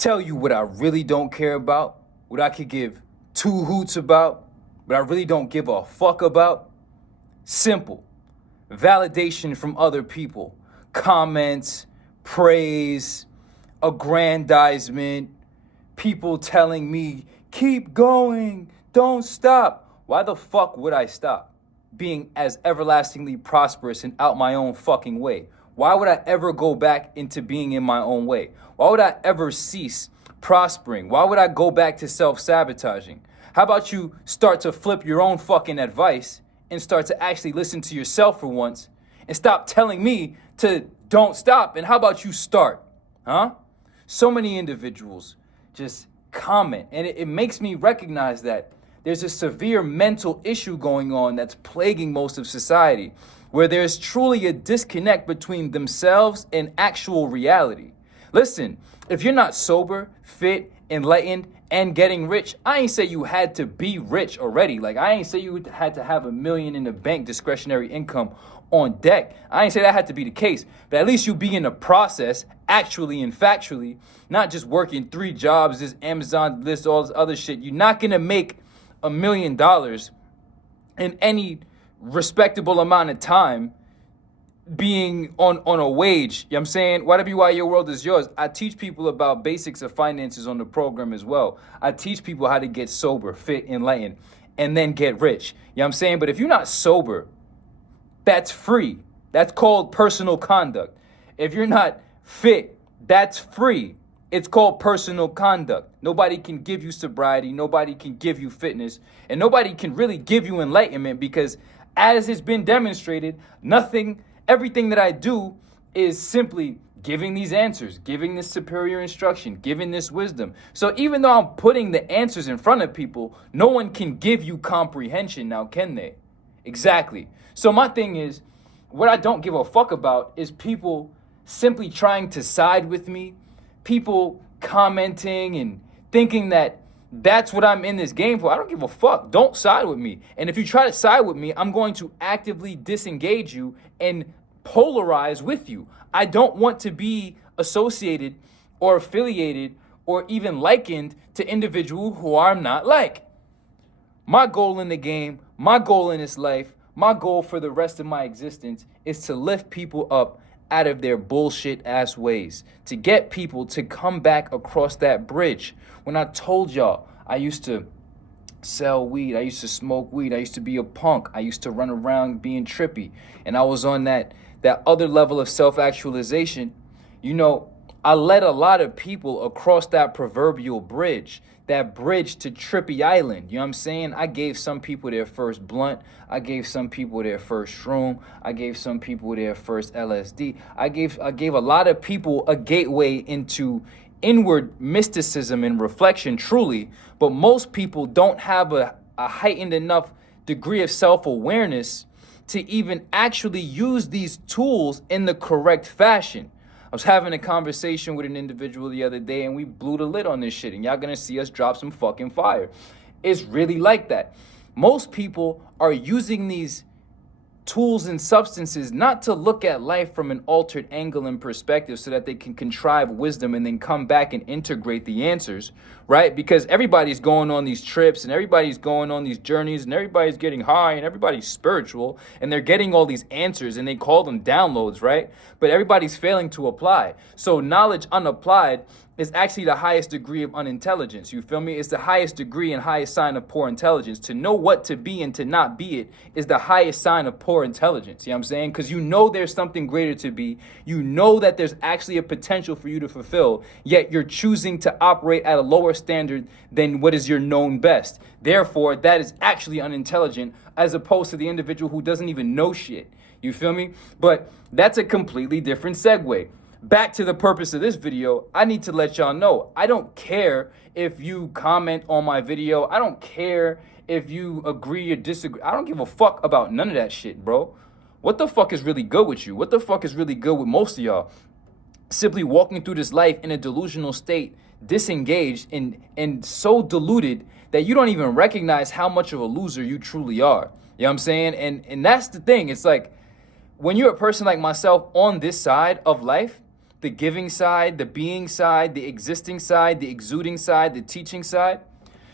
tell you what I really don't care about, what I could give two hoots about, what I really don't give a fuck about. Simple. Validation from other people. Comments, praise, aggrandizement, people telling me, keep going, don't stop. Why the fuck would I stop being as everlastingly prosperous and out my own fucking way? Why would I ever go back into being in my own way? Why would I ever cease prospering? Why would I go back to self-sabotaging? How about you start to flip your own fucking advice and start to actually listen to yourself for once and stop telling me to don't stop? And how about you start? Huh? So many individuals just comment, and it makes me recognize that there's a severe mental issue going on that's plaguing most of society, where there's truly a disconnect between themselves and actual reality. Listen, if you're not sober, fit, enlightened, and getting rich, I ain't say you had to be rich already. Like, I ain't say you had to have $1 million in the bank discretionary income on deck. I ain't say that had to be the case, but at least you be in the process, actually and factually, not just working 3 jobs, this Amazon list, all this other shit. You're not gonna make $1 million in any respectable amount of time being on a wage. You know what I'm saying? YWI, your world is yours. I teach people about basics of finances on the program as well. I teach people how to get sober, fit, enlightened, and then get rich. You know what I'm saying? But if you're not sober, that's free. That's called personal conduct. If you're not fit, that's free. It's called personal conduct. Nobody can give you sobriety. Nobody can give you fitness. And nobody can really give you enlightenment, because as it's been demonstrated, everything that I do is simply giving these answers, giving this superior instruction, giving this wisdom. So even though I'm putting the answers in front of people, no one can give you comprehension now, can they? Exactly. So my thing is, what I don't give a fuck about is people simply trying to side with me, people commenting and thinking that that's what I'm in this game for. I don't give a fuck. Don't side with me. And if you try to side with me, I'm going to actively disengage you and polarize with you. I don't want to be associated or affiliated or even likened to individuals who I'm not like. My goal in the game, my goal in this life, my goal for the rest of my existence is to lift people up out of their bullshit ass ways, to get people to come back across that bridge. When I told y'all I used to sell weed, I used to smoke weed, I used to be a punk, I used to run around being trippy, and I was on that other level of self-actualization, you know, I led a lot of people across that proverbial bridge, that bridge to Trippy Island. You know what I'm saying? I gave some people their first blunt. I gave some people their first shroom. I gave some people their first LSD. I gave a lot of people a gateway into inward mysticism and reflection, truly. But most people don't have a heightened enough degree of self-awareness to even actually use these tools in the correct fashion. I was having a conversation with an individual the other day, and we blew the lid on this shit, and y'all gonna see us drop some fucking fire. It's really like that. Most people are using these tools and substances not to look at life from an altered angle and perspective so that they can contrive wisdom and then come back and integrate the answers, right? Because everybody's going on these trips and everybody's going on these journeys and everybody's getting high and everybody's spiritual and they're getting all these answers and they call them downloads, right? But everybody's failing to apply. So knowledge unapplied is actually the highest degree of unintelligence. You feel me? It's the highest degree and highest sign of poor intelligence. To know what to be and to not be it is the highest sign of poor intelligence. You know what I'm saying? Because you know there's something greater to be. You know that there's actually a potential for you to fulfill, yet you're choosing to operate at a lower standard than what is your known best. Therefore, that is actually unintelligent as opposed to the individual who doesn't even know shit. You feel me? But that's a completely different segue. Back to the purpose of this video, I need to let y'all know, I don't care if you comment on my video. I don't care if you agree or disagree. I don't give a fuck about none of that shit, bro. What the fuck is really good with you? What the fuck is really good with most of y'all? Simply walking through this life in a delusional state, disengaged and so deluded that you don't even recognize how much of a loser you truly are. You know what I'm saying? And that's the thing. It's like, when you're a person like myself on this side of life, the giving side, the being side, the existing side, the exuding side, the teaching side,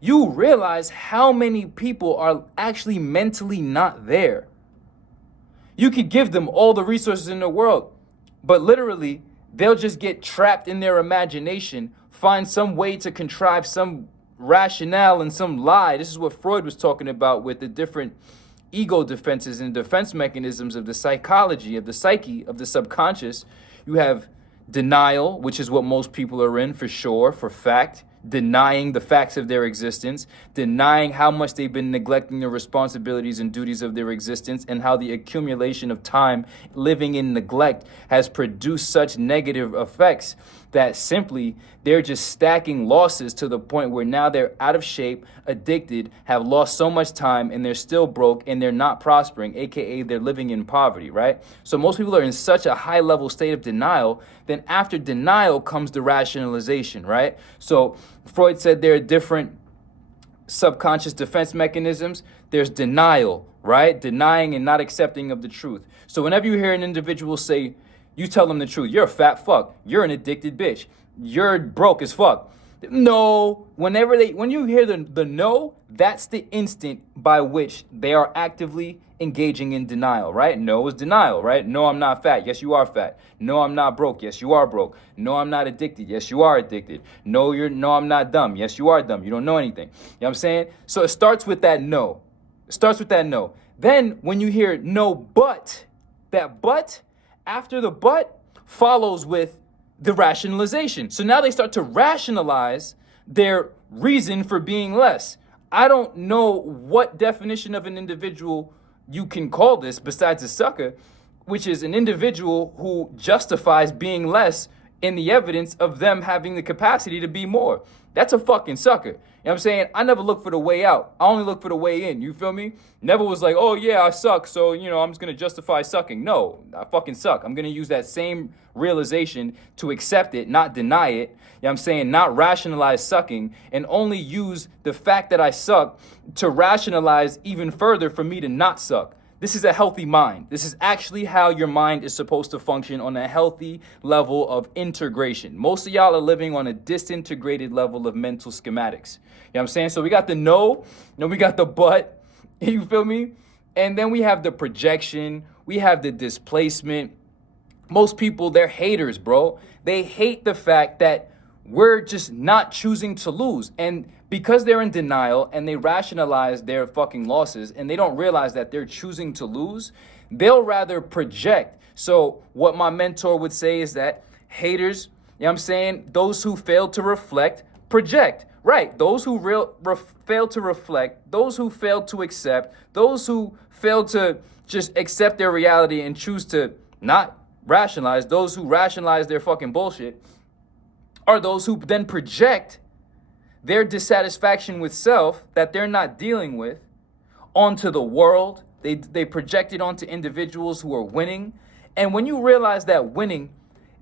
you realize how many people are actually mentally not there. You could give them all the resources in the world, but literally, they'll just get trapped in their imagination, find some way to contrive some rationale and some lie. This is what Freud was talking about with the different ego defenses and defense mechanisms of the psychology, of the psyche, of the subconscious. You have denial, which is what most people are in for sure, for fact. Denying the facts of their existence, denying how much they've been neglecting the responsibilities and duties of their existence, and how the accumulation of time living in neglect has produced such negative effects that simply they're just stacking losses to the point where now they're out of shape, addicted, have lost so much time, and they're still broke and they're not prospering, aka they're living in poverty, right? So most people are in such a high level state of denial. Then after denial comes the rationalization, right? So Freud said there are different subconscious defense mechanisms. There's denial, right? Denying and not accepting of the truth. So whenever you hear an individual say, you tell them the truth, you're a fat fuck, you're an addicted bitch, you're broke as fuck. No, when you hear the no, that's the instant by which they are actively engaging in denial, right? No is denial, right? No, I'm not fat. Yes, you are fat. No, I'm not broke. Yes, you are broke. No, I'm not addicted. Yes, you are addicted. No, I'm not dumb. Yes, you are dumb. You don't know anything. You know what I'm saying? So it starts with that no. It starts with that no. Then when you hear no, but, that but, after the but follows with the rationalization. So now they start to rationalize their reason for being less. I don't know what definition of an individual you can call this besides a sucker, which is an individual who justifies being less in the evidence of them having the capacity to be more. That's a fucking sucker. You know what I'm saying? I never look for the way out. I only look for the way in. You feel me? Never was like, oh yeah, I suck, so I'm just gonna justify sucking. No, I fucking suck. I'm gonna use that same realization to accept it, not deny it. You know what I'm saying? Not rationalize sucking, and only use the fact that I suck to rationalize even further for me to not suck. This is a healthy mind. This is actually how your mind is supposed to function on a healthy level of integration. Most of y'all are living on a disintegrated level of mental schematics. You know what I'm saying? So we got the no, then we got the but, you feel me? And then we have the projection, we have the displacement. Most people, they're haters, bro. They hate the fact that we're just not choosing to lose. And because they're in denial and they rationalize their fucking losses and they don't realize that they're choosing to lose, they'll rather project. So what my mentor would say is that haters, you know what I'm saying, those who fail to reflect, project. Right, those who fail to reflect, those who fail to accept, those who fail to just accept their reality and choose to not rationalize, those who rationalize their fucking bullshit, are those who then project their dissatisfaction with self that they're not dealing with onto the world. They project it onto individuals who are winning. And when you realize that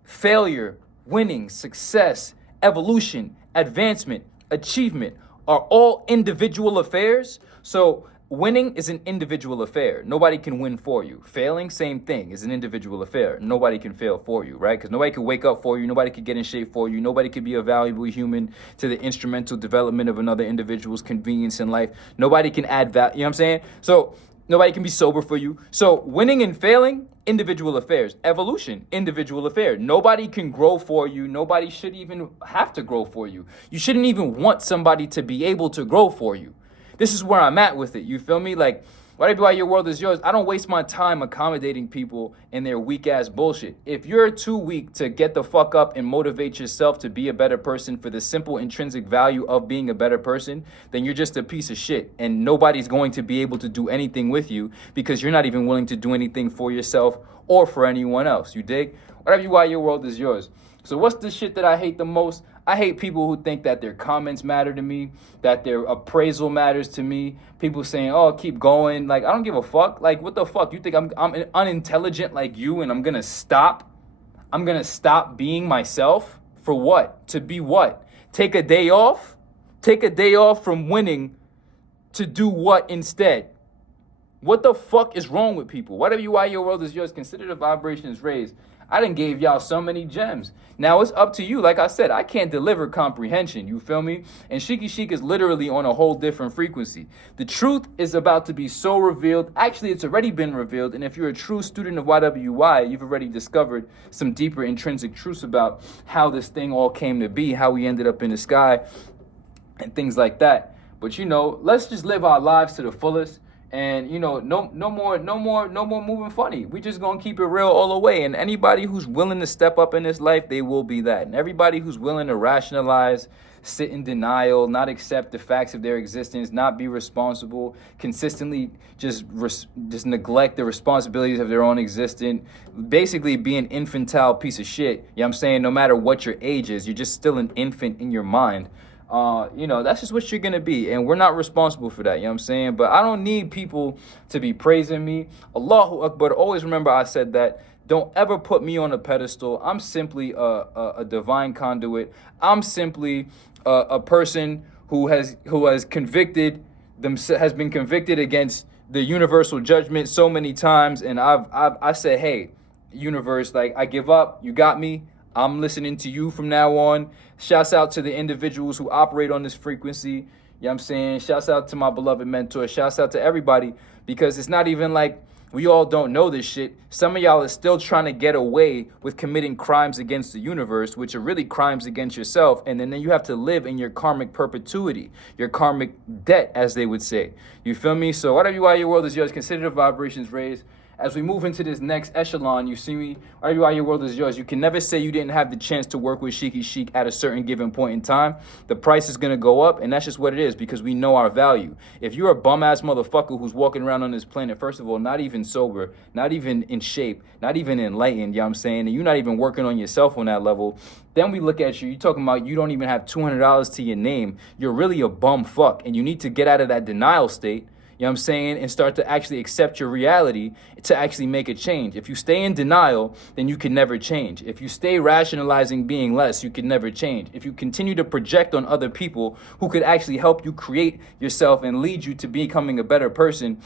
failure, winning, success, evolution, advancement, achievement are all individual affairs. So winning is an individual affair. Nobody can win for you. Failing, same thing, is an individual affair. Nobody can fail for you, right? Because nobody can wake up for you. Nobody can get in shape for you. Nobody can be a valuable human to the instrumental development of another individual's convenience in life. Nobody can add value. You know what I'm saying? So nobody can be sober for you. So winning and failing, individual affairs. Evolution, individual affair. Nobody can grow for you. Nobody should even have to grow for you. You shouldn't even want somebody to be able to grow for you. This is where I'm at with it. You feel me? Like, why your world is yours. I don't waste my time accommodating people and their weak ass bullshit. If you're too weak to get the fuck up and motivate yourself to be a better person for the simple intrinsic value of being a better person, then you're just a piece of shit. And nobody's going to be able to do anything with you because you're not even willing to do anything for yourself or for anyone else. You dig? Why your world is yours. So what's the shit that I hate the most? I hate people who think that their comments matter to me, that their appraisal matters to me. People saying, oh, keep going. Like, I don't give a fuck. Like, what the fuck? You think I'm unintelligent like you and I'm going to stop? I'm going to stop being myself? For what? To be what? Take a day off? Take a day off from winning to do what instead? What the fuck is wrong with people? Why your world is yours, consider the vibrations raised. I done gave y'all so many gems. Now it's up to you. Like I said, I can't deliver comprehension. You feel me? And Sheikhy Chic is literally on a whole different frequency. The truth is about to be so revealed. Actually, it's already been revealed. And if you're a true student of YWY, you've already discovered some deeper intrinsic truths about how this thing all came to be, how we ended up in the sky, and things like that. But let's just live our lives to the fullest. And no more moving funny. We just gonna keep it real all the way. And anybody who's willing to step up in this life, they will be that. And everybody who's willing to rationalize, sit in denial, not accept the facts of their existence, not be responsible, consistently just neglect the responsibilities of their own existence, basically be an infantile piece of shit. You know what I'm saying? No matter what your age is, you're just still an infant in your mind. That's just what you're gonna be, and we're not responsible for that. You know what I'm saying? But I don't need people to be praising me. Allahu Akbar. Always remember I said that. Don't ever put me on a pedestal. I'm simply a divine conduit. I'm simply a person who has been convicted against the universal judgment so many times, and I said, hey, universe, like, I give up. You got me. I'm listening to you from now on. Shouts out to the individuals who operate on this frequency. You know what I'm saying? Shouts out to my beloved mentor. Shouts out to everybody, because it's not even like we all don't know this shit. Some of y'all are still trying to get away with committing crimes against the universe, which are really crimes against yourself. And then you have to live in your karmic perpetuity, your karmic debt, as they would say. You feel me? So whatever you are, your world is yours. Consider the vibrations raised. As we move into this next echelon, you see me, wherever you are, your world is yours. You can never say you didn't have the chance to work with Sheikhy Chic at a certain given point in time. The price is going to go up, and that's just what it is, because we know our value. If you're a bum-ass motherfucker who's walking around on this planet, first of all, not even sober, not even in shape, not even enlightened, you know what I'm saying, and you're not even working on yourself on that level, then we look at you, you're talking about you don't even have $200 to your name. You're really a bum fuck, and you need to get out of that denial state. You know what I'm saying? And start to actually accept your reality to actually make a change. If you stay in denial, then you can never change. If you stay rationalizing being less, you can never change. If you continue to project on other people who could actually help you create yourself and lead you to becoming a better person,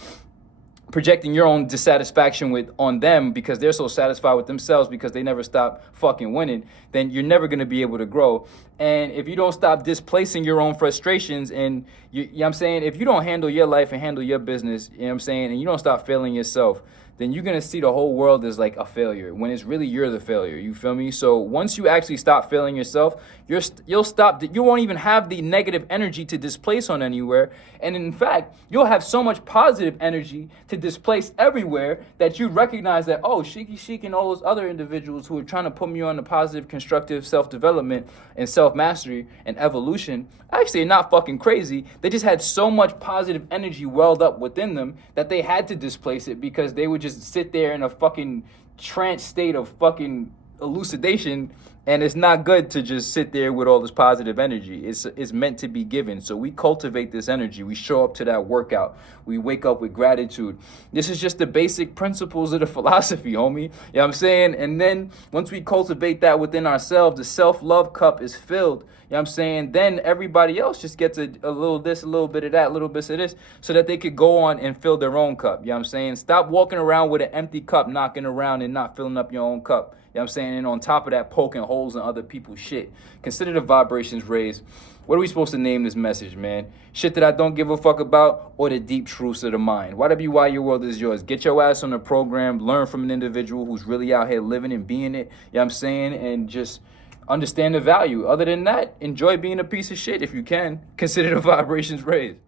projecting your own dissatisfaction on them because they're so satisfied with themselves because they never stop fucking winning, then you're never going to be able to grow. And if you don't stop displacing your own frustrations, and you know what I'm saying, if you don't handle your life and handle your business, you know what I'm saying, and you don't stop failing yourself, then you're going to see the whole world as like a failure when it's really you're the failure. You feel me? So once you actually stop failing yourself, you'll stop. You won't even have the negative energy to displace on anywhere. And in fact, you'll have so much positive energy to displace everywhere that you recognize that, oh, Sheikhy Chic and all those other individuals who are trying to put me on the positive, constructive self-development and self-mastery and evolution actually are not fucking crazy. They just had so much positive energy welled up within them that they had to displace it, because they would just sit there in a fucking trance state of fucking elucidation. And it's not good to just sit there with all this positive energy. It's meant to be given. So we cultivate this energy. We show up to that workout. We wake up with gratitude. This is just the basic principles of the philosophy, homie. You know what I'm saying? And then once we cultivate that within ourselves, the self-love cup is filled. You know what I'm saying? Then everybody else just gets a little this, a little bit of that, a little bit of this, so that they could go on and fill their own cup. You know what I'm saying? Stop walking around with an empty cup, knocking around and not filling up your own cup. You know what I'm saying? And on top of that, poking holes in other people's shit. Consider the vibrations raised. What are we supposed to name this message, man? Shit that I don't give a fuck about, or the deep truths of the mind? YWY, your world is yours. Get your ass on the program. Learn from an individual who's really out here living and being it. You know what I'm saying? And just understand the value. Other than that, enjoy being a piece of shit if you can. Consider the vibrations raised.